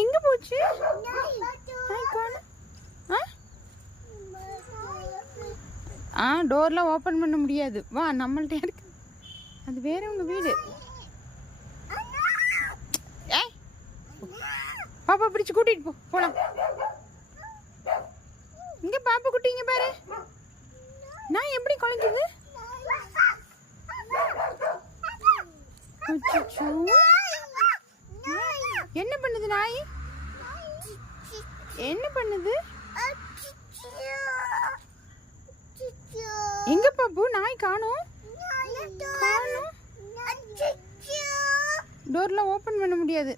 எங்க போச்சு? நாய் காணோம். டோர்லாம் ஓப்பன் பண்ண முடியாது. வா, நம்மள்ட்ட இருக்கு. அது வேற உங்க வீடு. பாப்பா பிடிச்சு கூட்டிட்டு போலாம். இங்க பாப்பா குட்டிங்க பாரு. நான் எப்படி குலைக்குது? என்ன பண்ணுது நாய்? என்ன பண்ணுது? எங்க பாப்பு நாய் காணோம்? டோர்லாம் ஓபன் பண்ண முடியாது.